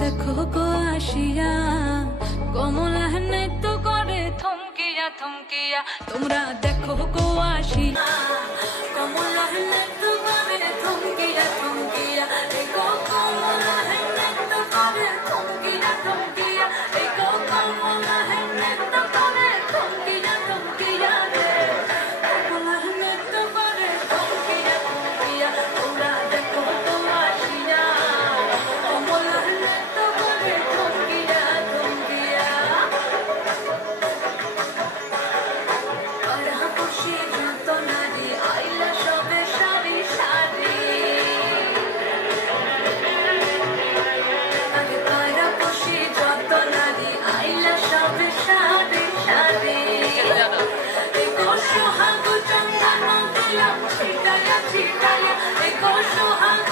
দেখো গো আসিয়া কমলা নৃত্য করে থমকিয়া থমকিয়া তোমরা দেখো গো আসিয়া কমলা নৃত্য করে থমকিয়া থমকিয়া এই গো কমলা নৃত্য করে থমকিয়া থমকিয়া এই গো কমলা নৃত্য করে থমকিয়া থমকিয়া রে কমলা নৃত্য করে থমকিয়া থমকিয়া তোমরা দেখো গো আসিয়া কমলা নৃত্য করে থমকিয়া থমকিয়া পাড়া বসে যত নারী আইলা সবে সারি সারি আগে পাড়া বসে যত নারী আইলা সবে সারি সারি এই গোসহাগ চন্দন দিলাম ছিটায়া ছিটায়া এই গোসহাগ